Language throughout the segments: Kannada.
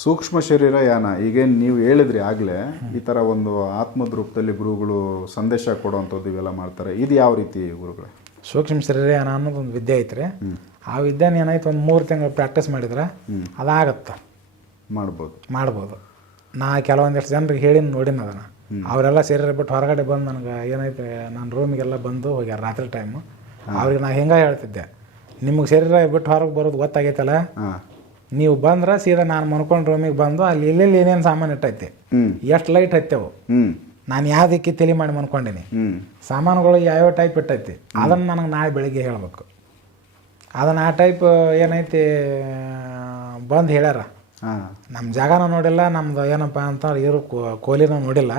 ಸೂಕ್ಷ್ಮ ಶರೀರ ಯಾನ ಈಗೇನು ನೀವು ಹೇಳಿದ್ರಿ ಆಗಲೇ ಈ ಥರ ಒಂದು ಆತ್ಮದ ರೂಪದಲ್ಲಿ ಗುರುಗಳು ಸಂದೇಶ ಕೊಡುವಂಥದ್ದು ಇವೆಲ್ಲ ಮಾಡ್ತಾರೆ ಇದು ಯಾವ ರೀತಿ ಗುರುಗಳು ಸೂಕ್ಷ್ಮ ಶರೀರ ಯಾನ ಅನ್ನೋದು ಒಂದು ವಿದ್ಯೆ ಐತ್ರಿ ಆ ವಿದ್ಯಾನ ಏನಾಯ್ತು ಒಂದು ಮೂರು ತಿಂಗಳು ಪ್ರಾಕ್ಟೀಸ್ ಮಾಡಿದ್ರೆ ಅದಾಗತ್ತೆ ಮಾಡ್ಬೋದು ಮಾಡ್ಬೋದು ನಾ ಕೆಲವೊಂದಿಷ್ಟು ಜನರಿಗೆ ಹೇಳಿ ನೋಡಿನ ಅದನ್ನು ಅವರೆಲ್ಲ ಶರೀರ ಬಿಟ್ಟು ಹೊರಗಡೆ ಬಂದು ನನಗೆ ಏನಾಯ್ತು ನಾನು ರೂಮಿಗೆಲ್ಲ ಬಂದು ಹೋಗ್ಯಾರ ರಾತ್ರಿ ಟೈಮು ಅವ್ರಿಗೆ ನಾ ಹಿಂಗೆ ಹೇಳ್ತಿದ್ದೆ ನಿಮಗೆ ಶರೀರ ಬಿಟ್ಟು ಹೊರಗೆ ಬರೋದು ಗೊತ್ತಾಗೈತಲ್ಲ ನೀವು ಬಂದ್ರೆ ಸೀದಾ ನಾನು ಮನ್ಕೊಂಡು ರೂಮಿಗೆ ಬಂದು ಅಲ್ಲಿ ಇಲ್ಲಿ ಏನೇನು ಸಾಮಾನು ಇಟ್ಟೈತೆ ಎಷ್ಟು ಲೈಟ್ ಹತ್ತೇವು ನಾನು ಯಾವ ದಿಕ್ಕಿ ತಲೆ ಮಾಡಿ ಮನ್ಕೊಂಡಿನಿ ಸಾಮಾನುಗಳು ಯಾವ ಟೈಪ್ ಇಟ್ಟೈತಿ ಅದನ್ನು ನನಗೆ ನಾಳೆ ಬೆಳಿಗ್ಗೆ ಹೇಳಬೇಕು ಅದನ್ನು ಆ ಟೈಪ್ ಏನೈತಿ ಬಂದು ಹೇಳ್ಯಾರ ನಮ್ಮ ಜಾಗನ ನೋಡಿಲ್ಲ ನಮ್ದು ಏನಪ್ಪ ಅಂತ ಇವರು ಕೋಲಿನ ನೋಡಿಲ್ಲ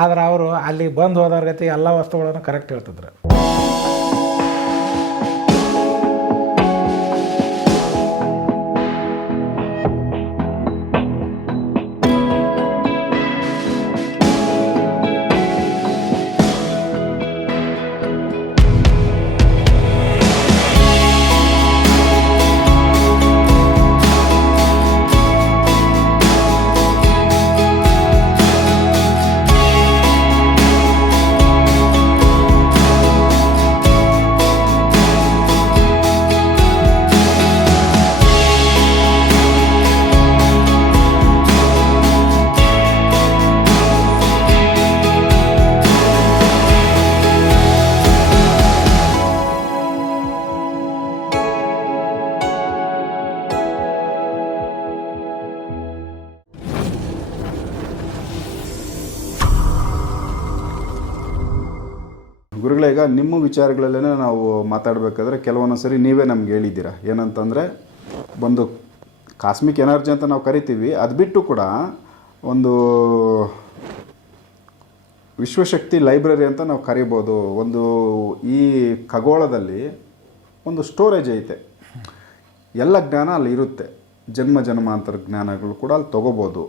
ಆದ್ರೆ ಅವರು ಅಲ್ಲಿ ಬಂದು ಹೋದವ್ರ ಗತಿ ಎಲ್ಲ ವಸ್ತುಗಳನ್ನು ಕರೆಕ್ಟ್ ಹೇಳ್ತಿದ್ರು ನಿಮ್ಮ ವಿಚಾರಗಳಲ್ಲೇ ನಾವು ಮಾತಾಡಬೇಕಾದ್ರೆ ಕೆಲವೊಂದು ಸರಿ ನೀವೇ ನಮ್ಗೆ ಹೇಳಿದ್ದೀರಾ ಏನಂತಂದರೆ ಒಂದು ಕಾಸ್ಮಿಕ್ ಎನರ್ಜಿ ಅಂತ ನಾವು ಕರಿತೀವಿ ಅದು ಬಿಟ್ಟು ಕೂಡ ಒಂದು ವಿಶ್ವಶಕ್ತಿ ಲೈಬ್ರರಿ ಅಂತ ನಾವು ಕರಿಬೋದು ಒಂದು ಈ ಖಗೋಳದಲ್ಲಿ ಒಂದು ಸ್ಟೋರೇಜ್ ಐತೆ ಎಲ್ಲ ಜ್ಞಾನ ಅಲ್ಲಿ ಇರುತ್ತೆ ಜನ್ಮ ಜನ್ಮಾಂತರ ಜ್ಞಾನಗಳು ಕೂಡ ಅಲ್ಲಿ ತೊಗೋಬೋದು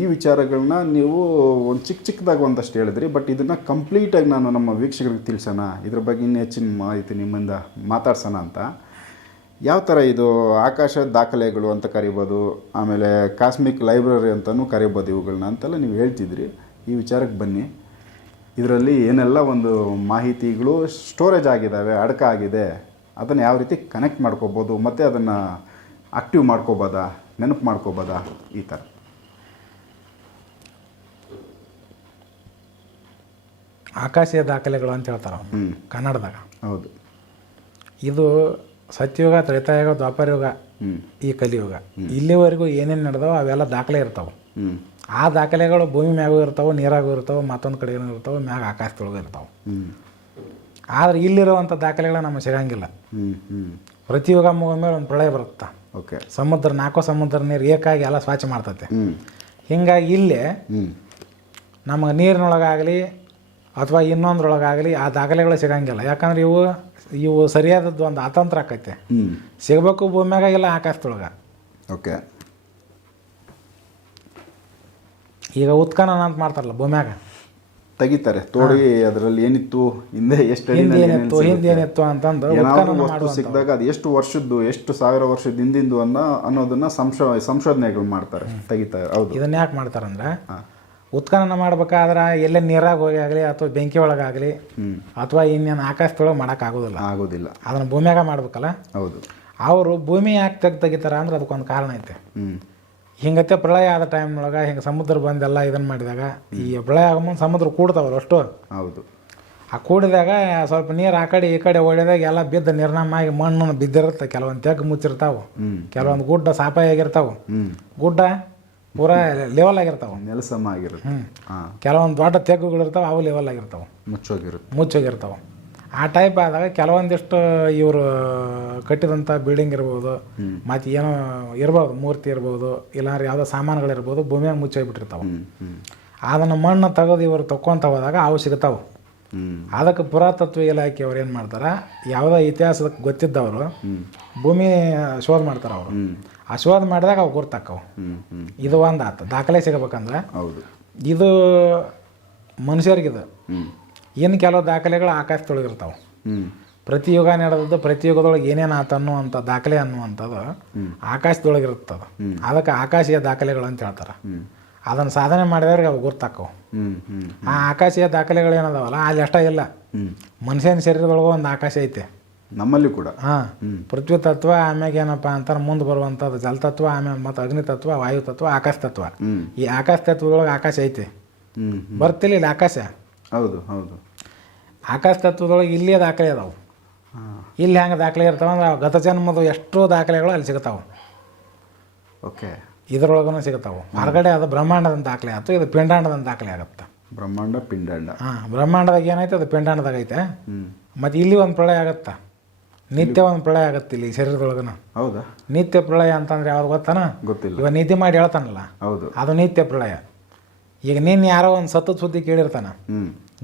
ಈ ವಿಚಾರಗಳನ್ನ ನೀವು ಒಂದು ಚಿಕ್ಕ ಚಿಕ್ಕದಾಗ ಒಂದಷ್ಟು ಹೇಳಿದ್ರಿ ಬಟ್ ಇದನ್ನು ಕಂಪ್ಲೀಟಾಗಿ ನಾನು ನಮ್ಮ ವೀಕ್ಷಕರಿಗೆ ತಿಳಿಸೋಣ ಇದ್ರ ಬಗ್ಗೆ ಇನ್ನೂ ಹೆಚ್ಚಿನ ಮಾಹಿತಿ ನಿಮ್ಮಿಂದ ಮಾತಾಡ್ಸೋಣ ಅಂತ ಯಾವ ಥರ ಇದು ಆಕಾಶ ದಾಖಲೆಗಳು ಅಂತ ಕರಿಬೋದು ಆಮೇಲೆ ಕಾಸ್ಮಿಕ್ ಲೈಬ್ರರಿ ಅಂತಲೂ ಕರಿಬೋದು ಇವುಗಳನ್ನ ಅಂತೆಲ್ಲ ನೀವು ಹೇಳ್ತಿದ್ರಿ ಈ ವಿಚಾರಕ್ಕೆ ಬನ್ನಿ ಇದರಲ್ಲಿ ಏನೆಲ್ಲ ಒಂದು ಮಾಹಿತಿಗಳು ಸ್ಟೋರೇಜ್ ಆಗಿದ್ದಾವೆ ಅಡಕ ಆಗಿದೆ ಅದನ್ನು ಯಾವ ರೀತಿ ಕನೆಕ್ಟ್ ಮಾಡ್ಕೋಬೋದು ಮತ್ತು ಅದನ್ನು ಆಕ್ಟಿವ್ ಮಾಡ್ಕೋಬೋದಾ ನೆನಪು ಮಾಡ್ಕೋಬೋದಾ ಈ ಥರ ಆಕಾಶೀಯ ದಾಖಲೆಗಳು ಅಂತ ಹೇಳ್ತಾರೆ ಕನ್ನಡದಾಗ ಹೌದು ಇದು ಸತ್ಯಯುಗ ತ್ರೇತಾಯುಗ ಯುಗ ಈ ಕಲಿಯುಗ ಇಲ್ಲಿವರೆಗೂ ಏನೇನು ನಡೆದವೋ ಅವೆಲ್ಲ ದಾಖಲೆ ಇರ್ತಾವೆ ಆ ದಾಖಲೆಗಳು ಭೂಮಿ ಮ್ಯಾಗೂ ಇರ್ತಾವೆ ನೀರಾಗೂ ಇರ್ತಾವೆ ಮತ್ತೊಂದು ಕಡೆ ಇರ್ತಾವೆ ಮ್ಯಾಗ ಆಕಾಶದೊಳಗೂ ಇರ್ತಾವೆ ಆದ್ರೆ ಇಲ್ಲಿರುವಂಥ ದಾಖಲೆಗಳು ನಮಗೆ ಸಿಗಂಗಿಲ್ಲ ಪ್ರತಿಯುಗ ಮುಗ ಮೇಲೆ ಒಂದು ಪ್ರಳಯ ಬರುತ್ತಾ ಓಕೆ ಸಮುದ್ರ ನಾಲ್ಕು ಸಮುದ್ರ ನೀರು ಏಕಾಗಿ ಎಲ್ಲ ಸ್ವಚ್ಛ ಮಾಡ್ತತೆ ಹಿಂಗಾಗಿ ಇಲ್ಲಿ ನಮಗೆ ನೀರಿನೊಳಗಾಗಲಿ ಅಥವಾ ಇನ್ನೊಂದ್ರೊಳಗಾಗಲಿ ಆ ದಾಖಲೆಗಳು ಸಿಗಂಗಿಲ್ಲ ಯಾಕಂದ್ರೆ ಇವು ಇವು ಸರಿಯಾದದ್ದು ಒಂದು ಆತಂತ್ರ ಆಕೈತೆ ಸಿಗಬೇಕು ಭೂಮ್ಯಾಗ ಇಲ್ಲ ಆಕಾಶದೊಳಗ ಓಕೆ ಈಗ ಉತ್ಖನನ ಅಂತ ಮಾಡ್ತಾರಲ್ಲ ಭೂಮ್ಯಾಗ ತೆಗಿತಾರೆ ತೋಡಿ ಅದರಲ್ಲಿ ಏನಿತ್ತು ಹಿಂದೆ ಎಷ್ಟು ಏನಿತ್ತು ಹಿಂದೇನಿತ್ತು ಅಂತಂದು ವಸ್ತು ಸಿಕ್ಕಿದಾಗ ಅದು ಎಷ್ಟು ವರ್ಷದ್ದು ಎಷ್ಟು ಸಾವಿರ ವರ್ಷದ ಹಿಂದಿಂದು ಅನ್ನೋ ಅನ್ನೋದನ್ನ ಸಂಶೋ ಸಂಶೋಧನೆಗಳು ಮಾಡ್ತಾರೆ ತೆಗಿತಾರೆ ಹೌದು ಇದನ್ನ ಯಾಕೆ ಮಾಡ್ತಾರಂದ್ರೆ ಉತ್ಖನನ ಮಾಡ್ಬೇಕಾದ್ರೆ ಎಲ್ಲೇ ನೀರಾಗ ಹೋಗಿ ಆಗಲಿ ಅಥವಾ ಬೆಂಕಿ ಒಳಗಾಗಲಿ ಅಥವಾ ಇನ್ನೇನು ಆಕಾಶದೊಳಗೆ ಮಾಡೋಕ್ಕಾಗೋದಿಲ್ಲ ಆಗೋದಿಲ್ಲ ಅದನ್ನು ಭೂಮಿಯಾಗ ಮಾಡ್ಬೇಕಲ್ಲ ಹೌದು ಅವರು ಭೂಮಿ ಯಾಕೆ ತೆಗ್ದು ತೆಗಿತಾರೆ ಅಂದ್ರೆ ಅದಕ್ಕೊಂದು ಕಾರಣ ಐತೆ ಹಿಂಗತ್ತೆ ಪ್ರಳಯ ಆದ ಒಳಗ ಹಿಂಗೆ ಸಮುದ್ರ ಬಂದೆಲ್ಲ ಇದನ್ನು ಮಾಡಿದಾಗ ಈ ಪ್ರಳಯ ಆಗ ಮುಂದೆ ಸಮುದ್ರ ಕೂಡ್ತಾವಲ್ಲ ಅಷ್ಟು ಹೌದು ಆ ಕೂಡಿದಾಗ ಸ್ವಲ್ಪ ನೀರು ಆ ಕಡೆ ಈ ಕಡೆ ಒಳ್ಳೆದಾಗ ಎಲ್ಲ ಬಿದ್ದ ಆಗಿ ಮಣ್ಣು ಬಿದ್ದಿರುತ್ತೆ ಕೆಲವೊಂದು ತೆಗ್ ಮುಚ್ಚಿರ್ತಾವೆ ಕೆಲವೊಂದು ಗುಡ್ಡ ಸಾಪಾಯಾಗಿರ್ತಾವೆ ಗುಡ್ಡ ಪೂರಾ ಲೆವೆಲ್ ಆಗಿರ್ತಾವ ನೆಲಸಮ ಆಗಿರುತ್ತೆ ಕೆಲವೊಂದು ದೊಡ್ಡ ಇರ್ತಾವ ಅವು ಲೆವೆಲ್ ಆಗಿರ್ತಾವ ಮುಚ್ಚೋಗಿರುತ್ತೆ ಮುಚ್ಚೋಗಿರ್ತಾವೆ ಆ ಟೈಪ್ ಆದಾಗ ಕೆಲವೊಂದಿಷ್ಟು ಇವರು ಕಟ್ಟಿದಂಥ ಬಿಲ್ಡಿಂಗ್ ಇರ್ಬೋದು ಮತ್ತು ಏನೋ ಇರ್ಬೋದು ಮೂರ್ತಿ ಇರ್ಬೋದು ಇಲ್ಲಾಂದ್ರೆ ಯಾವುದೋ ಸಾಮಾನುಗಳಿರ್ಬೋದು ಭೂಮಿಯಾಗ ಮುಚ್ಚೋಗ್ಬಿಟ್ಟಿರ್ತಾವ ಅದನ್ನು ಮಣ್ಣು ತೆಗೆದು ಇವರು ತಕ್ಕೊಂತ ಹೋದಾಗ ಅವು ಸಿಗ್ತಾವೆ ಅದಕ್ಕೆ ಪುರಾತತ್ವ ಇಲಾಖೆ ಅವ್ರು ಏನು ಮಾಡ್ತಾರೆ ಯಾವುದೋ ಇತಿಹಾಸದ ಗೊತ್ತಿದ್ದವರು ಭೂಮಿ ಶೋಧ ಮಾಡ್ತಾರೆ ಅವರು ಆಶೀರ್ವಾದ ಮಾಡಿದಾಗ ಅವು ಗುರ್ತಾಕವು ಇದು ಒಂದು ಆತ ದಾಖಲೆ ಸಿಗಬೇಕಂದ್ರೆ ಹೌದು ಇದು ಮನುಷ್ಯರಿಗಿದು ಏನು ಕೆಲವು ದಾಖಲೆಗಳು ಆಕಾಶ ತೊಳಗಿರ್ತಾವೆ ಪ್ರತಿ ಯುಗ ನಡೆದದ್ದು ಪ್ರತಿ ಯುಗದೊಳಗೆ ಏನೇನು ಆತ ಅನ್ನುವಂಥ ದಾಖಲೆ ಅನ್ನುವಂಥದ್ದು ಆಕಾಶದೊಳಗಿರುತ್ತದ ಅದಕ್ಕೆ ಆಕಾಶೀಯ ದಾಖಲೆಗಳು ಅಂತ ಹೇಳ್ತಾರೆ ಅದನ್ನು ಸಾಧನೆ ಮಾಡಿದವ್ರಿಗೆ ಅವು ಗುರ್ತಾಕವು ಆ ಆಕಾಶೀಯ ದಾಖಲೆಗಳು ಏನದಾವಲ್ಲ ಅಲ್ಲಿ ಅಷ್ಟೇ ಇಲ್ಲ ಮನುಷ್ಯನ ಶರೀರದೊಳಗೂ ಒಂದು ಆಕಾಶ ಐತೆ ನಮ್ಮಲ್ಲಿ ಕೂಡ ಹಾ ಪೃಥ್ವಿ ತತ್ವ ಆಮ್ಯಾಗ ಏನಪ್ಪ ಅಂತಾರೆ ಮುಂದೆ ಜಲ ಜಲತತ್ವ ಆಮೇಲೆ ಮತ್ತು ಅಗ್ನಿ ತತ್ವ ವಾಯು ತತ್ವ ಆಕಾಶ ತತ್ವ ಈ ಆಕಾಶ ತತ್ವದೊಳಗೆ ಆಕಾಶ ಐತಿ ಬರ್ತಿಲ್ಲ ಇಲ್ಲಿ ಆಕಾಶ ಹೌದು ಹೌದು ಆಕಾಶ ತತ್ವದೊಳಗೆ ಇಲ್ಲೇ ದಾಖಲೆ ಅದಾವೆ ಇಲ್ಲಿ ಹೆಂಗೆ ದಾಖಲೆ ಇರ್ತಾವ ಅಂದ್ರೆ ಗತ ಜನ್ಮದ ಎಷ್ಟೋ ದಾಖಲೆಗಳು ಅಲ್ಲಿ ಸಿಗ್ತಾವೆ ಓಕೆ ಇದರೊಳಗೂ ಸಿಗ್ತಾವೆ ಹೊರಗಡೆ ಅದು ಬ್ರಹ್ಮಾಂಡದ ದಾಖಲೆ ಆಯ್ತು ಇದು ಪಿಂಡಾಂಡದ ದಾಖಲೆ ಆಗುತ್ತೆ ಬ್ರಹ್ಮಾಂಡ ಪಿಂಡಾಂಡ ಹಾಂ ಬ್ರಹ್ಮಾಂಡದಾಗ ಏನೈತೆ ಅದು ಪಿಂಡಾಂಡದಾಗ ಐತೆ ಮತ್ತು ಇಲ್ಲಿ ಒಂದು ಪ್ರಳಯ ಆಗುತ್ತೆ ನಿತ್ಯ ಒಂದು ಪ್ರಳಯ ಆಗತ್ತೆ ಇಲ್ಲಿ ಶರೀರದೊಳಗನ ಹೌದಾ ನಿತ್ಯ ಪ್ರಳಯ ಅಂತಂದ್ರೆ ಯಾವ್ದು ಗೊತ್ತಾನ ಗೊತ್ತಿಲ್ಲ ಇವಾಗ ನಿದ್ದೆ ಮಾಡಿ ಹೇಳ್ತಾನಲ್ಲ ಹೌದು ಅದು ನಿತ್ಯ ಪ್ರಳಯ ಈಗ ನೀನ್ ಯಾರೋ ಒಂದು ಸತ್ತು ಸುದ್ದಿ ಕೇಳಿರ್ತಾನ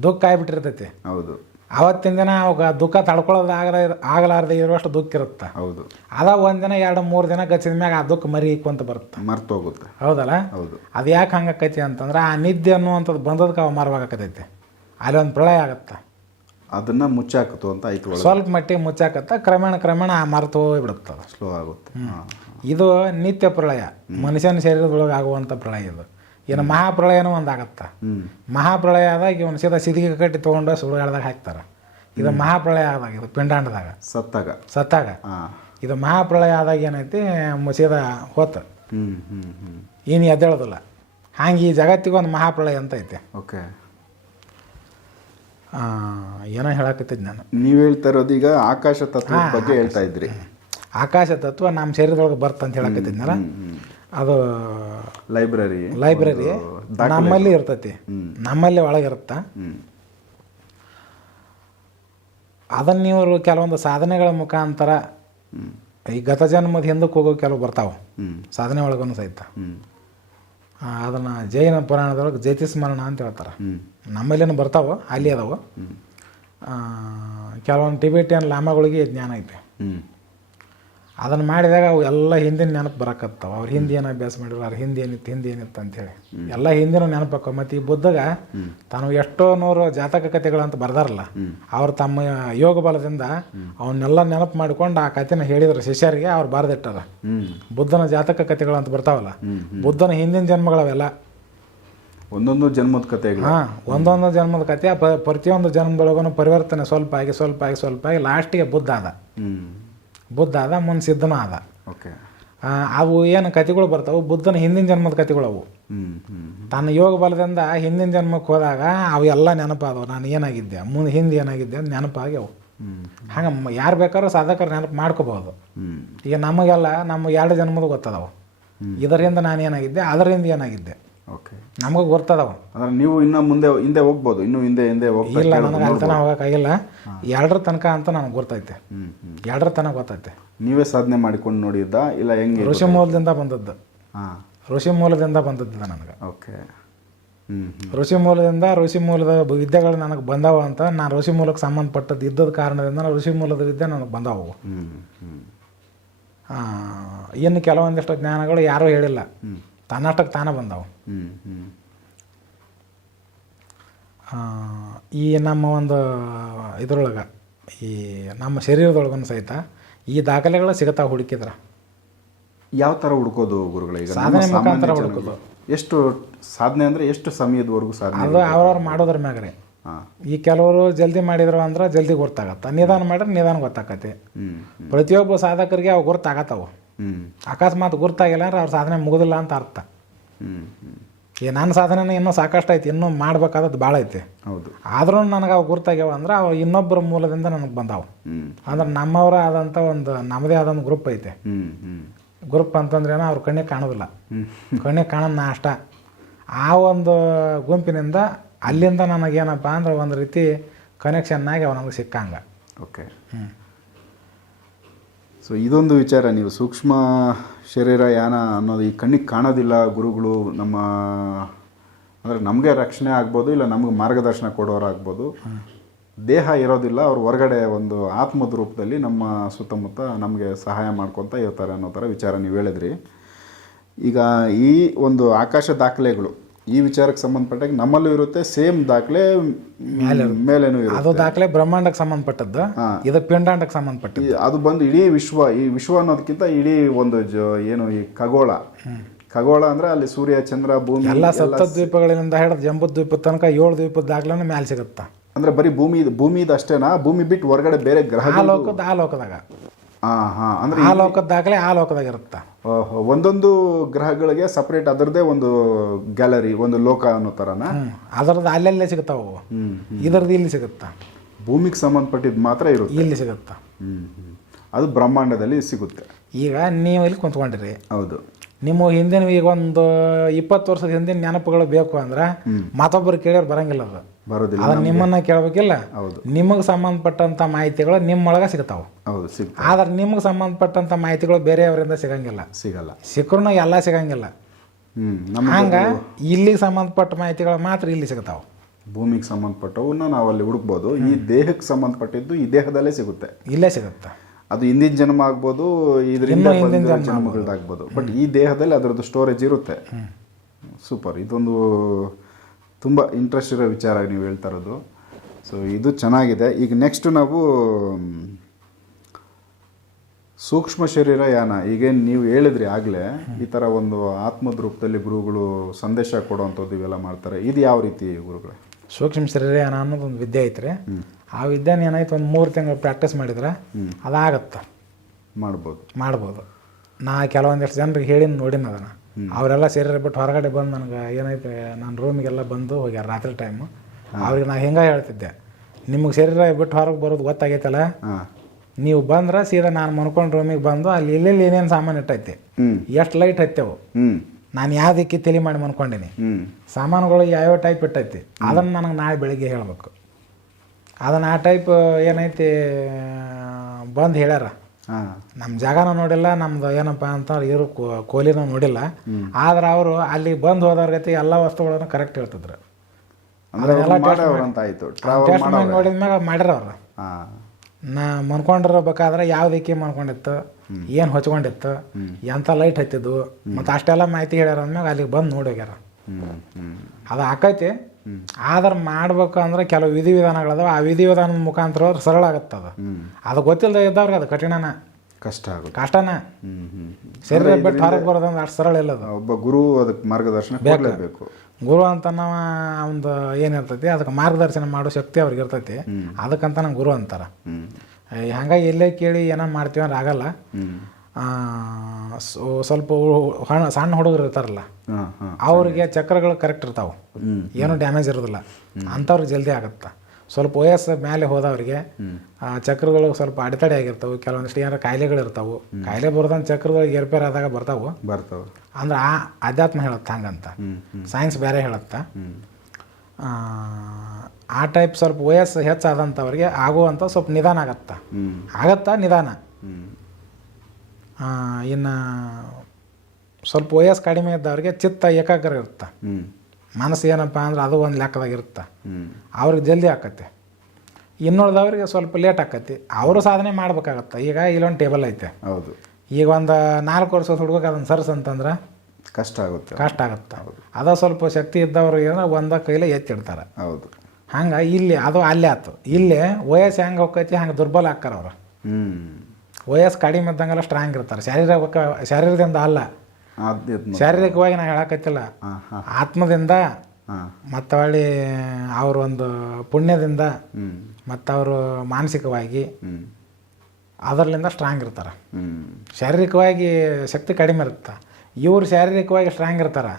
ದುಃಖ ಆಗಿಬಿಟ್ಟಿರ್ತೈತಿ ಹೌದು ಅವತ್ತಿನ ದಿನ ಅವಾಗ ದುಃಖ ತಡ್ಕೊಳ್ಳೋದು ಆಗಲ ಆಗಲಾರ್ದೆ ಇರುವಷ್ಟು ದುಃಖ ಇರುತ್ತೆ ಹೌದು ಅದ ದಿನ ಎರಡು ಮೂರು ದಿನ ಗಚ್ಚಿದ ಮ್ಯಾಗ ಆ ದುಃಖ ಮರಿಕೊಂತ ಬರುತ್ತೆ ಮರ್ತೋಗುತ್ತೆ ಹೌದಲ್ಲ ಹೌದು ಅದು ಯಾಕೆ ಹಂಗಾಕೈತಿ ಅಂತಂದ್ರೆ ಆ ನಿದ್ದೆ ಅನ್ನುವಂಥದ್ದು ಬಂದದಕ್ಕೆ ಅವ ಅಲ್ಲಿ ಒಂದು ಪ್ರಳಯ ಆಗುತ್ತೆ ಅದನ್ನ ಮುಚ್ಚಾಕತ್ತು ಅಂತ ಐತಿ ಸ್ವಲ್ಪ ಮಟ್ಟಿಗೆ ಮುಚ್ಚಾಕತ್ತ ಕ್ರಮೇಣ ಕ್ರಮೇಣ ಮರೆತು ಹೋಗಿಬಿಡುತ್ತೆ ಸ್ಲೋ ಆಗುತ್ತೆ ಇದು ನಿತ್ಯ ಪ್ರಳಯ ಮನುಷ್ಯನ ಶರೀರದೊಳಗೆ ಆಗುವಂತ ಪ್ರಳಯ ಇದು ಏನು ಮಹಾಪ್ರಳಯನೂ ಒಂದು ಆಗತ್ತೆ ಮಹಾಪ್ರಳಯ ಆದಾಗ ಇವನು ಸೀದಾ ಸಿದಿಗೆ ಕಟ್ಟಿ ತೊಗೊಂಡು ಸುಡುಗಾಡ್ದಾಗ ಹಾಕ್ತಾರೆ ಇದು ಮಹಾಪ್ರಳಯ ಆದಾಗ ಇದು ಪಿಂಡಾಂಡದಾಗ ಸತ್ತಾಗ ಸತ್ತಾಗ ಇದು ಮಹಾಪ್ರಳಯ ಆದಾಗ ಏನೈತಿ ಸೀದಾ ಹೋತ ಏನು ಎದ್ದೇಳೋದಿಲ್ಲ ಹಾಗೆ ಈ ಜಗತ್ತಿಗೆ ಒಂದು ಮಹಾಪ್ರಳಯ ಅಂತ ಐತೆ ಓಕೆ ಏನೋ ಹೇಳಕತ್ತಿದ್ದು ನಾನು ನೀವು ಹೇಳ್ತಾ ಇರೋದು ಈಗ ಆಕಾಶ ತತ್ವ ಬಗ್ಗೆ ಹೇಳ್ತಾ ಇದ್ರಿ ಆಕಾಶ ತತ್ವ ನಮ್ಮ ಶರೀರದೊಳಗೆ ಬರ್ತಂತ ಹೇಳಕತ್ತಿದ್ನಲ್ಲ ಅದು ಲೈಬ್ರರಿ ಲೈಬ್ರರಿ ನಮ್ಮಲ್ಲಿ ಇರ್ತೈತಿ ನಮ್ಮಲ್ಲಿ ಒಳಗಿರುತ್ತ ಅದನ್ನ ಇವರು ಕೆಲವೊಂದು ಸಾಧನೆಗಳ ಮುಖಾಂತರ ಈ ಗತಜನ್ಮದ ಹಿಂದಕ್ಕೆ ಹೋಗೋ ಕೆಲವು ಬರ್ತಾವ ಸಾಧನೆ ಒಳಗೂ ಸಹಿತ ಅದನ್ನು ಜೈನ ಪುರಾಣದೊಳಗೆ ಜೈತಿ ಸ್ಮರಣ ಅಂತ ಹೇಳ್ತಾರೆ ನಮ್ಮಲ್ಲೇನು ಬರ್ತಾವೆ ಅಲ್ಲಿ ಅದಾವೆ ಕೆಲವೊಂದು ಟಿಬೆಟಿಯನ್ ಲಾಮಗಳಿಗೆ ಜ್ಞಾನ ಐತೆ ಅದನ್ನು ಮಾಡಿದಾಗ ಅವು ಎಲ್ಲ ಹಿಂದಿನ ನೆನಪು ಬರಕತ್ತಾವೆ ಅವ್ರು ಹಿಂದಿ ಏನು ಅಭ್ಯಾಸ ಮಾಡಿದ್ರು ಅವ್ರ ಹಿಂದಿ ಏನಿತ್ತು ಹಿಂದಿ ಏನಿತ್ತು ಹೇಳಿ ಎಲ್ಲ ಹಿಂದಿನ ನೆನಪಕ್ಕ ಮತ್ತೆ ಈ ಬುದ್ಧಗ ತಾನು ಎಷ್ಟೋ ನೂರು ಜಾತಕ ಅಂತ ಬರ್ದಾರಲ್ಲ ಅವ್ರು ತಮ್ಮ ಯೋಗ ಬಲದಿಂದ ಅವನ್ನೆಲ್ಲ ನೆನಪು ಮಾಡಿಕೊಂಡು ಆ ಕಥೆನ ಹೇಳಿದ್ರು ಶಿಷ್ಯರಿಗೆ ಅವ್ರು ಬರೆದಿಟ್ಟಾರ ಬುದ್ಧನ ಜಾತಕ ಕಥೆಗಳು ಅಂತ ಬರ್ತಾವಲ್ಲ ಬುದ್ಧನ ಹಿಂದಿನ ಜನ್ಮಗಳವೆಲ್ಲ ಒಂದೊಂದು ಜನ್ಮದ ಕತೆ ಒಂದೊಂದು ಜನ್ಮದ ಕಥೆ ಪ್ರತಿಯೊಂದು ಜನ್ಮದೊಳಗೂ ಪರಿವರ್ತನೆ ಸ್ವಲ್ಪ ಆಗಿ ಸ್ವಲ್ಪ ಆಗಿ ಸ್ವಲ್ಪ ಆಗಿ ಲಾಸ್ಟಿಗೆ ಬುದ್ಧ ಅದ ಬುದ್ಧ ಅದ ಮುಂದೆ ಸಿದ್ಧನ ಅದ ಓಕೆ ಅವು ಏನು ಕತೆಗಳು ಬರ್ತಾವೆ ಬುದ್ಧನ ಹಿಂದಿನ ಜನ್ಮದ ಕಥೆಗಳು ಅವು ತನ್ನ ಯೋಗ ಬಲದಿಂದ ಹಿಂದಿನ ಜನ್ಮಕ್ಕೆ ಹೋದಾಗ ಅವು ಎಲ್ಲ ನೆನಪಾದವು ನಾನು ಏನಾಗಿದ್ದೆ ಮುಂದೆ ಹಿಂದೆ ಏನಾಗಿದ್ದೆ ಅಂತ ನೆನಪಾಗಿ ಅವು ಹಂಗೆ ಯಾರು ಬೇಕಾದ್ರೂ ಸಾಧಕರು ನೆನಪು ಮಾಡ್ಕೋಬಹುದು ಈಗ ನಮಗೆಲ್ಲ ನಮ್ಮ ಎರಡು ಜನ್ಮದ ಗೊತ್ತದವು ಇದರಿಂದ ನಾನು ಏನಾಗಿದ್ದೆ ಅದರಿಂದ ಏನಾಗಿದ್ದೆ ಓಕೆ ನಮಗೂ ಗೊತ್ತದವ ಅಂದ್ರೆ ನೀವು ಇನ್ನು ಮುಂದೆ ಹಿಂದೆ ಹೋಗ್ಬೋದು ಇನ್ನು ಹಿಂದೆ ಹಿಂದೆ ಹೋಗ್ತಾ ಹೋಗೋಕ್ಕಾಗಿಲ್ಲ ಎರಡರ ತನಕ ಅಂತ ನನಗೆ ಗೊತ್ತೈತೆ ಎರಡರ ತನಕ ಗೊತ್ತೈತೆ ನೀವೇ ಸಾಧನೆ ಮಾಡಿಕೊಂಡು ನೋಡಿದ್ದ ಇಲ್ಲ ಹೆಂಗೆ ಋಷಿ ಮೂಲದಿಂದ ಬಂದದ್ದು ಹಾಂ ಋಷಿ ಮೂಲದಿಂದ ಬಂದದ್ದು ನನಗೆ ಓಕೆ ಋಷಿ ಮೂಲದಿಂದ ಋಷಿ ಮೂಲದ ವಿದ್ಯೆಗಳು ನನಗೆ ಬಂದಾವ ಅಂತ ನಾನು ಋಷಿ ಮೂಲಕ್ಕೆ ಸಂಬಂಧಪಟ್ಟದ್ದು ಇದ್ದದ ಕಾರಣದಿಂದ ಋಷಿ ಮೂಲದ ವಿದ್ಯೆ ನನಗೆ ಬಂದಾವು ಇನ್ನು ಕೆಲವೊಂದಿಷ್ಟು ಜ್ಞಾನಗಳು ಯಾರೂ ಹೇಳಿಲ್ಲ ಕರ್ನಾಟಕ ತಾನ ಬಂದವು ಈ ನಮ್ಮ ಒಂದು ಇದ್ರೊಳಗೆ ಈ ನಮ್ಮ ಶರೀರದೊಳಗನ್ನು ಸಹಿತ ಈ ದಾಖಲೆಗಳು ಸಿಗತಾ ಹುಡುಕಿದ್ರ ಯಾವ ಥರ ಹುಡುಕೋದು ಗುರುಗಳ ಸಾಧನೆ ಮುಖಾಂತರ ಹುಡುಕೋದು ಎಷ್ಟು ಸಾಧನೆ ಅಂದರೆ ಎಷ್ಟು ಸಮಯದವರೆಗೂ ಸಾಧನೆ ಅದು ಅವ್ರವ್ರು ಮಾಡೋದ್ರ ರೀ ಈ ಕೆಲವರು ಜಲ್ದಿ ಮಾಡಿದ್ರು ಅಂದ್ರೆ ಜಲ್ದಿ ಗೊತ್ತಾಗತ್ತ ನಿಧಾನ ಮಾಡಿದ್ರೆ ನಿಧಾನ ಗೊತ್ತಾಗತ್ತೆ ಪ್ರತಿಯೊಬ್ಬ ಸಾಧಕರಿಗೆ ಅವು ಗುರ್ತಾಗತ್ತವು ಅಕಸ್ಮಾತ್ ಗುರ್ತಾಗಿಲ್ಲ ಅಂದ್ರೆ ಅವ್ರ ಸಾಧನೆ ಮುಗುದಿಲ್ಲ ಅಂತ ಅರ್ಥ ಈ ನನ್ನ ಸಾಧನೆನ ಇನ್ನೂ ಸಾಕಷ್ಟು ಐತಿ ಇನ್ನೂ ಮಾಡ್ಬೇಕಾದದ್ದು ಭಾಳ ಐತಿ ಹೌದು ಆದ್ರೂ ನನಗೆ ಅವು ಗುರ್ತಾಗ್ಯಾವ ಅಂದ್ರೆ ಅವು ಇನ್ನೊಬ್ಬರ ಮೂಲದಿಂದ ನನಗೆ ಬಂದಾವು ಅಂದ್ರೆ ನಮ್ಮವರ ಆದಂಥ ಒಂದು ನಮ್ಮದೇ ಆದ ಒಂದು ಗ್ರೂಪ್ ಐತೆ ಗ್ರೂಪ್ ಏನೋ ಅವ್ರ ಕಣ್ಣಿಗೆ ಕಾಣೋದಿಲ್ಲ ಕಣ್ಣಿಗೆ ಕಾಣೋದು ನಾ ಅಷ್ಟ ಆ ಒಂದು ಗುಂಪಿನಿಂದ ಅಲ್ಲಿಂದ ನನಗೇನಪ್ಪ ಅಂದ್ರೆ ಒಂದು ರೀತಿ ಕನೆಕ್ಷನ್ನಾಗಿ ಅವ ನಮಗೆ ಸಿಕ್ಕಂಗೆ ಓಕೆ ಹ್ಞೂ ಸೊ ಇದೊಂದು ವಿಚಾರ ನೀವು ಸೂಕ್ಷ್ಮ ಶರೀರ ಯಾನ ಅನ್ನೋದು ಈ ಕಣ್ಣಿಗೆ ಕಾಣೋದಿಲ್ಲ ಗುರುಗಳು ನಮ್ಮ ಅಂದರೆ ನಮಗೆ ರಕ್ಷಣೆ ಆಗ್ಬೋದು ಇಲ್ಲ ನಮಗೆ ಮಾರ್ಗದರ್ಶನ ಆಗ್ಬೋದು ದೇಹ ಇರೋದಿಲ್ಲ ಅವ್ರು ಹೊರಗಡೆ ಒಂದು ಆತ್ಮದ ರೂಪದಲ್ಲಿ ನಮ್ಮ ಸುತ್ತಮುತ್ತ ನಮಗೆ ಸಹಾಯ ಮಾಡ್ಕೊತಾ ಇರ್ತಾರೆ ಅನ್ನೋ ಥರ ವಿಚಾರ ನೀವು ಹೇಳಿದ್ರಿ ಈಗ ಈ ಒಂದು ಆಕಾಶ ದಾಖಲೆಗಳು ಈ ವಿಚಾರಕ್ಕೆ ಸಂಬಂಧಪಟ್ಟಾಗ ನಮ್ಮಲ್ಲೂ ಇರುತ್ತೆ ಸೇಮ್ ದಾಖಲೆ ಇರುತ್ತೆ ಅದು ದಾಖಲೆ ಬ್ರಹ್ಮಾಂಡಕ್ಕೆ ಸಂಬಂಧಪಟ್ಟದ್ದು ಇದು ಪಿಂಡಾಂಡಕ್ಕೆ ಸಂಬಂಧಪಟ್ಟದ್ದು ಅದು ಬಂದು ಇಡೀ ವಿಶ್ವ ಈ ವಿಶ್ವ ಅನ್ನೋದಕ್ಕಿಂತ ಇಡೀ ಒಂದು ಏನು ಈ ಖಗೋಳ ಖಗೋಳ ಅಂದ್ರೆ ಅಲ್ಲಿ ಸೂರ್ಯ ಚಂದ್ರ ಭೂಮಿ ಎಲ್ಲ ಸಪ್ತ ದ್ವೀಪಗಳಿಂದ ಹಿಡಿದು ಜಂಬು ದ್ವೀಪ ತನಕ ಏಳು ದ್ವೀಪದ ದಾಖಲೆನೂ ಮೇಲೆ ಸಿಗುತ್ತಾ ಅಂದ್ರೆ ಬರೀ ಭೂಮಿ ಇದು ಅಷ್ಟೇನಾ ಭೂಮಿ ಬಿಟ್ಟು ಹೊರಗಡೆ ಬೇರೆ ಗ್ರಹ ಲೋಕದ ಆ ಲೋಕದಾಗ ಅಂದ್ರೆ ಆ ಆ ಲೋಕದಾಗ ಇರುತ್ತೆ ಒಂದೊಂದು ಗ್ರಹಗಳಿಗೆ ಸಪರೇಟ್ ಅದರದೇ ಒಂದು ಗ್ಯಾಲರಿ ಒಂದು ಲೋಕ ಅನ್ನೋ ಥರನ ಅದರದ್ದು ಅಲ್ಲೆಲ್ಲೇ ಸಿಗುತ್ತಾವು ಇದರದ್ದು ಇಲ್ಲಿ ಸಿಗುತ್ತಾ ಭೂಮಿಗೆ ಸಂಬಂಧಪಟ್ಟಿದ್ದು ಮಾತ್ರ ಇರುತ್ತೆ ಇಲ್ಲಿ ಸಿಗುತ್ತಾ ಅದು ಬ್ರಹ್ಮಾಂಡದಲ್ಲಿ ಸಿಗುತ್ತೆ ಈಗ ನೀವು ಇಲ್ಲಿ ಕುಂತ್ಕೊಂಡಿರಿ ಹೌದು ನಿಮ್ಮ ಹಿಂದಿನ ಈಗ ಒಂದು ಇಪ್ಪತ್ತು ವರ್ಷದ ಹಿಂದಿನ ನೆನಪುಗಳು ಬೇಕು ಅಂದ್ರೆ ಮತ್ತೊಬ್ಬರು ಕೇಳಿದ್ರೆ ಬರಂಗಿಲ್ಲ ಅದು ಬರೋದಿಲ್ಲ ನಿಮ್ಮನ್ನ ಕೇಳಬೇಕಿಲ್ಲ ಹೌದು ನಿಮಗೆ ಸಂಬಂಧಪಟ್ಟಂಥ ಮಾಹಿತಿಗಳು ನಿಮ್ಮೊಳಗೆ ಸಿಗ್ತಾವೆ ಹೌದು ಆದ್ರೆ ನಿಮಗೆ ಸಂಬಂಧಪಟ್ಟಂತ ಮಾಹಿತಿಗಳು ಬೇರೆಯವರಿಂದ ಸಿಗಂಗಿಲ್ಲ ಸಿಗಲ್ಲ ಸಿಕ್ಕರೂ ಎಲ್ಲ ಸಿಗಂಗಿಲ್ಲ ಹಂಗ ಇಲ್ಲಿಗೆ ಸಂಬಂಧಪಟ್ಟ ಮಾಹಿತಿಗಳು ಮಾತ್ರ ಇಲ್ಲಿ ಸಿಗ್ತಾವೆ ಭೂಮಿಗೆ ಸಂಬಂಧಪಟ್ಟವನ್ನ ನಾವು ಅಲ್ಲಿ ಹುಡುಕ್ಬೋದು ಈ ದೇಹಕ್ಕೆ ಸಂಬಂಧಪಟ್ಟಿದ್ದು ಈ ದೇಹದಲ್ಲೇ ಸಿಗುತ್ತೆ ಇಲ್ಲೇ ಸಿಗುತ್ತೆ ಅದು ಹಿಂದಿನ ಜನ್ಮ ಆಗ್ಬೋದು ಇದರಿಂದ ಜನ್ಮಗಳದ್ದಾಗ್ಬೋದು ಬಟ್ ಈ ದೇಹದಲ್ಲಿ ಅದರದ್ದು ಸ್ಟೋರೇಜ್ ಇರುತ್ತೆ ಸೂಪರ್ ಇದೊಂದು ತುಂಬ ಇಂಟ್ರೆಸ್ಟ್ ಇರೋ ವಿಚಾರ ನೀವು ಹೇಳ್ತಾ ಇರೋದು ಸೊ ಇದು ಚೆನ್ನಾಗಿದೆ ಈಗ ನೆಕ್ಸ್ಟ್ ನಾವು ಸೂಕ್ಷ್ಮ ಶರೀರ ಯಾನ ಈಗೇನು ನೀವು ಹೇಳಿದ್ರಿ ಆಗಲೇ ಈ ಥರ ಒಂದು ಆತ್ಮದ ರೂಪದಲ್ಲಿ ಗುರುಗಳು ಸಂದೇಶ ಕೊಡುವಂಥದ್ದು ಇವೆಲ್ಲ ಮಾಡ್ತಾರೆ ಇದು ಯಾವ ರೀತಿ ಗುರುಗಳು ಸೂಕ್ಷ್ಮ ಶರೀರ ಯಾನ ಅನ್ನೋದೊಂದು ವಿದ್ಯೆ ಐತ್ರಿ ಆ ವಿದ್ಯಾನ ಏನಾಯ್ತು ಒಂದು ಮೂರು ತಿಂಗಳು ಪ್ರಾಕ್ಟೀಸ್ ಮಾಡಿದ್ರೆ ಅದಾಗತ್ತೆ ಮಾಡ್ಬೋದು ಮಾಡ್ಬೋದು ನಾ ಕೆಲವೊಂದಿಷ್ಟು ಜನರಿಗೆ ಹೇಳಿ ನೋಡಿನ ಅದನ್ನು ಅವರೆಲ್ಲ ಸೇರಿ ಬಿಟ್ಟು ಹೊರಗಡೆ ಬಂದು ನನಗೆ ಏನಾಯ್ತು ನನ್ನ ರೂಮಿಗೆಲ್ಲ ಬಂದು ಹೋಗ್ಯಾರ ರಾತ್ರಿ ಟೈಮು ಅವ್ರಿಗೆ ನಾ ಹಿಂಗೆ ಹೇಳ್ತಿದ್ದೆ ನಿಮಗೆ ಶರೀರ ಬಿಟ್ಟು ಹೊರಗೆ ಬರೋದು ಗೊತ್ತಾಗೈತಲ್ಲ ನೀವು ಬಂದ್ರೆ ಸೀದಾ ನಾನು ಮನ್ಕೊಂಡು ರೂಮಿಗೆ ಬಂದು ಅಲ್ಲಿ ಇಲ್ಲೆಲ್ಲಿ ಏನೇನು ಸಾಮಾನು ಇಟ್ಟೈತಿ ಎಷ್ಟು ಲೈಟ್ ಹತ್ತೇವು ನಾನು ಯಾವ್ದಕ್ಕೆ ತಿಳಿ ಮಾಡಿ ಮನ್ಕೊಂಡಿನಿ ಸಾಮಾನುಗಳು ಯಾವ್ಯಾವ ಟೈಪ್ ಇಟ್ಟೈತಿ ಅದನ್ನು ನನಗೆ ನಾಳೆ ಬೆಳಿಗ್ಗೆ ಹೇಳ್ಬೇಕು ಅದನ್ನು ಆ ಟೈಪ್ ಏನೈತಿ ಬಂದು ಹೇಳ್ಯಾರ ನಮ್ಮ ಜಾಗನೂ ನೋಡಿಲ್ಲ ನಮ್ದು ಏನಪ್ಪ ಅಂತ ಇವರು ಕೋಲಿನ ನೋಡಿಲ್ಲ ಆದ್ರೆ ಅವರು ಅಲ್ಲಿ ಬಂದು ಗತಿ ಎಲ್ಲ ವಸ್ತುಗಳನ್ನು ಕರೆಕ್ಟ್ ಹೇಳ್ತಿದ್ರು ನೋಡಿದ ಮ್ಯಾಗ ಮಾಡ್ಯಾರ ಅವ್ರು ನಾ ಮನ್ಕೊಂಡಿರಬೇಕಾದ್ರೆ ಯಾವ ದಿಕ್ಕಿ ಮನ್ಕೊಂಡಿತ್ತು ಏನು ಹೊಚ್ಕೊಂಡಿತ್ತು ಎಂಥ ಲೈಟ್ ಹತ್ತಿದ್ವು ಮತ್ತು ಅಷ್ಟೆಲ್ಲ ಮಾಹಿತಿ ಹೇಳ್ಯಾರ ಅಂದ್ಮ್ಯಾಗ ಅಲ್ಲಿಗೆ ಬಂದು ನೋಡಿ ಹೋಗ್ಯಾರ ಅದು ಆಕೈತಿ ಆದ್ರೆ ಮಾಡ್ಬೇಕು ಅಂದ್ರೆ ಕೆಲವು ವಿಧಿ ವಿಧಾನಗಳದಾವ ಆ ವಿಧಿ ವಿಧಾನದ ಮುಖಾಂತರ ಸರಳ ಆಗತ್ತದ ಅದು ಗೊತ್ತಿಲ್ಲದೆ ಇದ್ದವ್ರಿಗೆ ಅದು ಕಠಿಣನ ಕಷ್ಟ ಆಗುತ್ತೆ ಕಷ್ಟನ ಸರಿ ಬಿಟ್ಟು ಹೊರಗೆ ಬರೋದಂದ್ರೆ ಅಷ್ಟು ಸರಳ ಇಲ್ಲ ಅದು ಒಬ್ಬ ಗುರು ಅದಕ್ಕೆ ಮಾರ್ಗದರ್ಶನ ಬೇಕು ಗುರು ಅಂತ ನಾವು ಒಂದು ಏನಿರ್ತೈತಿ ಅದಕ್ಕೆ ಮಾರ್ಗದರ್ಶನ ಮಾಡೋ ಶಕ್ತಿ ಅವ್ರಿಗೆ ಇರ್ತೈತಿ ಅದಕ್ಕಂತ ನಂಗೆ ಗುರು ಹ್ಮ್ ಹಂಗಾಗಿ ಎಲ್ಲೇ ಕೇಳಿ ಏನೋ ಮಾಡ್ತೀವಿ ಅಂದ್ರೆ ಆಗಲ್ಲ ಸ್ವಲ್ಪ ಹಣ ಸಣ್ಣ ಹುಡುಗರು ಇರ್ತಾರಲ್ಲ ಅವ್ರಿಗೆ ಚಕ್ರಗಳು ಕರೆಕ್ಟ್ ಇರ್ತಾವೆ ಏನೂ ಡ್ಯಾಮೇಜ್ ಇರೋದಿಲ್ಲ ಅಂಥವ್ರಿಗೆ ಜಲ್ದಿ ಆಗುತ್ತೆ ಸ್ವಲ್ಪ ವಯಸ್ಸು ಮೇಲೆ ಹೋದವ್ರಿಗೆ ಚಕ್ರಗಳು ಸ್ವಲ್ಪ ಅಡೆತಡೆ ಆಗಿರ್ತಾವೆ ಕೆಲವೊಂದಿಷ್ಟು ಏನಾರ ಕಾಯಿಲೆಗಳು ಇರ್ತಾವೆ ಕಾಯಿಲೆ ಬರೋದಂತ ಚಕ್ರಗಳು ಏರ್ಪೇರ್ ಆದಾಗ ಬರ್ತಾವೆ ಬರ್ತಾವೆ ಅಂದ್ರೆ ಆ ಅಧ್ಯಾತ್ಮ ಹೇಳುತ್ತೆ ಹಂಗಂತ ಸೈನ್ಸ್ ಬೇರೆ ಹೇಳುತ್ತೆ ಆ ಟೈಪ್ ಸ್ವಲ್ಪ ವಯಸ್ಸು ಹೆಚ್ಚಾದಂಥವ್ರಿಗೆ ಆಗುವಂಥ ಸ್ವಲ್ಪ ನಿಧಾನ ಆಗತ್ತ ಆಗತ್ತಾ ನಿಧಾನ ಇನ್ನು ಸ್ವಲ್ಪ ವಯಸ್ಸು ಕಡಿಮೆ ಇದ್ದವ್ರಿಗೆ ಚಿತ್ತ ಏಕಾಗ್ರ ಇರುತ್ತೆ ಮನಸ್ಸು ಏನಪ್ಪ ಅಂದ್ರೆ ಅದು ಒಂದು ಲೆಕ್ಕದಾಗ ಇರುತ್ತೆ ಅವ್ರಿಗೆ ಜಲ್ದಿ ಆಕತ್ತೆ ಇನ್ನುಳಿದವ್ರಿಗೆ ಸ್ವಲ್ಪ ಲೇಟ್ ಆಕತಿ ಅವರು ಸಾಧನೆ ಮಾಡ್ಬೇಕಾಗತ್ತೆ ಈಗ ಇಲ್ಲೊಂದು ಟೇಬಲ್ ಐತೆ ಹೌದು ಈಗ ಒಂದು ನಾಲ್ಕು ವರ್ಷ ಹುಡುಗಕ್ಕೆ ಅದನ್ನು ಸರ್ಸ್ ಅಂತಂದ್ರೆ ಕಷ್ಟ ಆಗುತ್ತೆ ಕಷ್ಟ ಆಗುತ್ತೆ ಅದ ಸ್ವಲ್ಪ ಶಕ್ತಿ ಇದ್ದವ್ರಿಗೆ ಒಂದ ಕೈಲೇ ಎತ್ತಿಡ್ತಾರೆ ಹೌದು ಹಂಗೆ ಇಲ್ಲಿ ಅದು ಅಲ್ಲೇ ಆಯ್ತು ಇಲ್ಲಿ ವಯಸ್ಸು ಹೆಂಗೆ ಹೋಗ್ತೈತಿ ಹಂಗೆ ದುರ್ಬಲ ಹಾಕ್ತಾರೆ ಅವ್ರು ಹ್ಞೂ ವಯಸ್ಸು ಕಡಿಮೆ ಇದ್ದಂಗೆಲ್ಲ ಸ್ಟ್ರಾಂಗ್ ಇರ್ತಾರೆ ಶಾರೀರಿಕ ಶಾರೀರದಿಂದ ಅಲ್ಲ ಶಾರೀರಿಕವಾಗಿ ನಾ ಹೇಳಕತ್ತಿಲ್ಲ ಆತ್ಮದಿಂದ ಮತ್ತು ಹೊಳ್ಳಿ ಒಂದು ಪುಣ್ಯದಿಂದ ಮತ್ತು ಅವರು ಮಾನಸಿಕವಾಗಿ ಅದರಲ್ಲಿಂದ ಸ್ಟ್ರಾಂಗ್ ಇರ್ತಾರೆ ಶಾರೀರಿಕವಾಗಿ ಶಕ್ತಿ ಕಡಿಮೆ ಇರುತ್ತೆ ಇವರು ಶಾರೀರಿಕವಾಗಿ ಸ್ಟ್ರಾಂಗ್ ಇರ್ತಾರೆ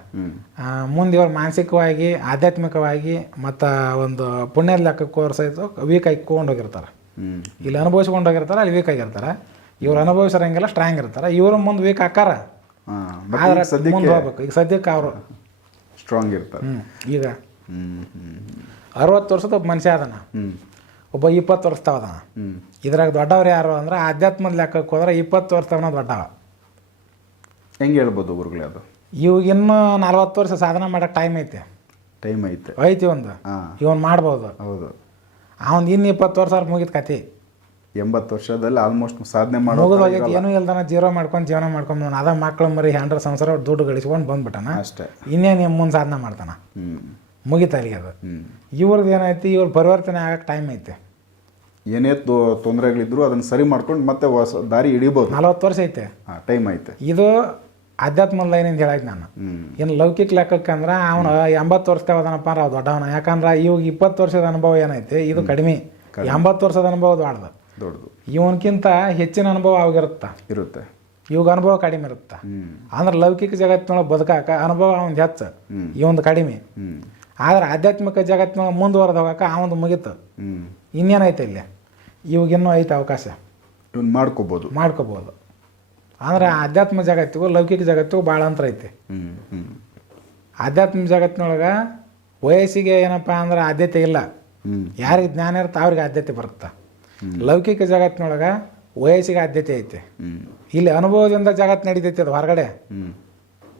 ಮುಂದೆ ಇವ್ರು ಮಾನಸಿಕವಾಗಿ ಆಧ್ಯಾತ್ಮಿಕವಾಗಿ ಮತ್ತು ಒಂದು ಪುಣ್ಯದ ಲೆಕ್ಕಕ್ಕೆ ಸಹಿತ ವೀಕ್ ಆಗಿ ಹೋಗಿರ್ತಾರೆ ಇಲ್ಲಿ ಅನುಭವಿಸ್ಕೊಂಡು ಹೋಗಿರ್ತಾರೆ ಅಲ್ಲಿ ವೀಕ್ ಆಗಿರ್ತಾರೆ ಇವ್ರು ಅನುಭವಿಸಿರಂಗೆಲ್ಲ ಸ್ಟ್ರಾಂಗ್ ಇರ್ತಾರೆ ಇವರು ಮುಂದೆ ವೀಕ್ ಆಕಾರ ಆದ್ರೆ ಮುಂದೆ ಹೋಗ್ಬೇಕು ಈಗ ಸದ್ಯಕ್ಕೆ ಅವರು ಸ್ಟ್ರಾಂಗ್ ಇರ್ತಾರೆ ಈಗ ಅರವತ್ತು ವರ್ಷದ ಒಬ್ಬ ಮನುಷ್ಯ ಅದನ ಒಬ್ಬ ಇಪ್ಪತ್ತು ವರ್ಷದವ ಅದ ಇದ್ರಾಗ ದೊಡ್ಡವ್ರು ಯಾರು ಅಂದ್ರೆ ಆಧ್ಯಾತ್ಮದ ಲೆಕ್ಕಕ್ಕೆ ಹೋದ್ರೆ ಇಪ್ಪತ್ತು ವರ್ಷ ದೊಡ್ಡವ ಹೆಂಗೆ ಹೇಳ್ಬೋದು ಗುರುಗಳೇ ಅದು ಇವಾಗ ಇನ್ನೂ ನಲ್ವತ್ತು ವರ್ಷ ಸಾಧನೆ ಮಾಡೋಕೆ ಟೈಮ್ ಐತೆ ಟೈಮ್ ಐತೆ ಐತಿ ಒಂದು ಇವನು ಮಾಡ್ಬೋದು ಹೌದು ಅವನು ಇನ್ನು ಇಪ್ಪತ್ತು ವರ್ಷ ಅವ್ರು ಮುಗಿದ ಕತೆ ಎಂಬತ್ತು ವರ್ಷದಲ್ಲಿ ಆಲ್ಮೋಸ್ಟ್ ಸಾಧನೆ ಮಾಡೋದು ಏನೂ ಇಲ್ದಾನ ಜೀರೋ ಮಾಡ್ಕೊಂಡು ಜೀವನ ಮಾಡ್ಕೊಂಡು ಅದ ಮಕ್ಕಳು ಮರಿ ಹ್ಯಾಂಡ್ರ ಸಂಸಾರ ದುಡ್ಡು ಗಳಿಸ್ಕೊಂಡು ಬಂದ್ಬಿಟ್ಟಾನ ಅಷ್ಟೇ ಇನ್ನೇನು ಮುಂದೆ ಸಾಧನೆ ಮಾಡ್ತಾನ ಮುಗಿತಾ ಅಲ್ಲಿಗೆ ಅದು ಇವ್ರದ್ದು ಏನೈತಿ ಇವ್ರ ಪರಿವರ್ತನೆ ಆಗಕ್ಕೆ ಟೈಮ್ ಐತೆ ಏನೇ ತೊಂದರೆಗಳಿದ್ರು ಅದನ್ನು ಸರಿ ಮಾಡ್ಕೊಂಡು ಮತ್ತೆ ಹೊಸ ದಾರಿ ಹಿಡಿಬೋದು ನಲವತ್ತು ವರ್ಷ ಐತೆ ಟೈಮ್ ಐತೆ ಇದು ಅಧ್ಯಾತ್ಮದ ಅಂತ ಹೇಳಿದ್ ನಾನು ಏನು ಲೌಕಿಕ ಲೆಕ್ಕಕ್ಕೆ ಅಂದ್ರೆ ಅವನು ಎಂಬತ್ತು ವರ್ಷ ತಗೋದನಪ್ಪ ಅಂದ್ರೆ ದೊಡ್ಡವನ ಯಾಕಂದ್ರೆ ಇವಾಗ ಇಪ್ಪತ್ತು ವರ್ಷದ ಅನುಭವ ಏನೈತೆ ಇದು ಕಡಿಮೆ ಎಂಬತ್ತು ವರ್ಷದ ಅನುಭವ ದೊಡ್ಡದು ದೊಡ್ಡದು ಇವನಕ್ಕಿಂತ ಹೆಚ್ಚಿನ ಅನುಭವ ಆಗಿರುತ್ತೆ ಇರುತ್ತೆ ಇವಾಗ ಅನುಭವ ಕಡಿಮೆ ಇರುತ್ತೆ ಅಂದ್ರೆ ಲೌಕಿಕ ಜಗತ್ತಿನೊಳಗೆ ಬದುಕಾಕ ಅನುಭವ ಅವನ್ ಹೆಚ್ಚು ಇವೊಂದು ಕಡಿಮೆ ಆದ್ರೆ ಆಧ್ಯಾತ್ಮಿಕ ಜಗತ್ತಿನೊಳಗೆ ಮುಂದುವರೆದ ಹೋಗಾಕ ಅವಂದು ಮುಗಿತ ಇನ್ನೇನೈತೆ ಇಲ್ಲಿ ಇವಾಗಿನ್ನೂ ಐತೆ ಅವಕಾಶ ಇವನ್ ಮಾಡ್ಕೋಬಹುದು ಮಾಡ್ಕೋಬಹುದು ಅಂದ್ರೆ ಆಧ್ಯಾತ್ಮ ಜಗತ್ತಿಗೂ ಲೌಕಿಕ ಜಗತ್ತಿಗೂ ಭಾಳ ಅಂತರ ಐತೆ ಆಧ್ಯಾತ್ಮಿಕ ಜಗತ್ತಿನೊಳಗ ವಯಸ್ಸಿಗೆ ಏನಪ್ಪ ಅಂದ್ರೆ ಆದ್ಯತೆ ಇಲ್ಲ ಯಾರಿಗೆ ಜ್ಞಾನ ಇರುತ್ತೆ ಅವ್ರಿಗೆ ಆದ್ಯತೆ ಬರುತ್ತೆ ಲೌಕಿಕ ಜಗತ್ತಿನೊಳಗೆ ವಯಸ್ಸಿಗೆ ಆದ್ಯತೆ ಐತೆ ಇಲ್ಲಿ ಅನುಭವದಿಂದ ಜಗತ್ತು ನಡೀತೈತೆ ಅದು ಹೊರಗಡೆ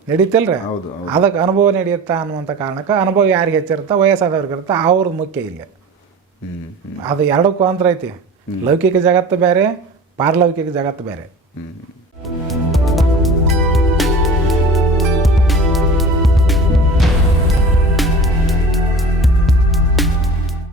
ನಡೀತಲ್ರಿ ಹೌದು ಅದಕ್ಕೆ ಅನುಭವ ನಡೆಯುತ್ತಾ ಅನ್ನುವಂಥ ಕಾರಣಕ್ಕೆ ಅನುಭವ ಯಾರಿಗೆ ಹೆಚ್ಚಿರುತ್ತೆ ವಯಸ್ಸಾದವ್ರಿಗೆ ಇರುತ್ತೆ ಅವ್ರದ್ದು ಮುಖ್ಯ ಇಲ್ಲಿ ಅದು ಎರಡಕ್ಕೂ ಅಂತರ ಐತಿ ಲೌಕಿಕ ಜಗತ್ತು ಬೇರೆ ಪಾರಲೌಕಿಕ ಜಗತ್ತು ಬೇರೆ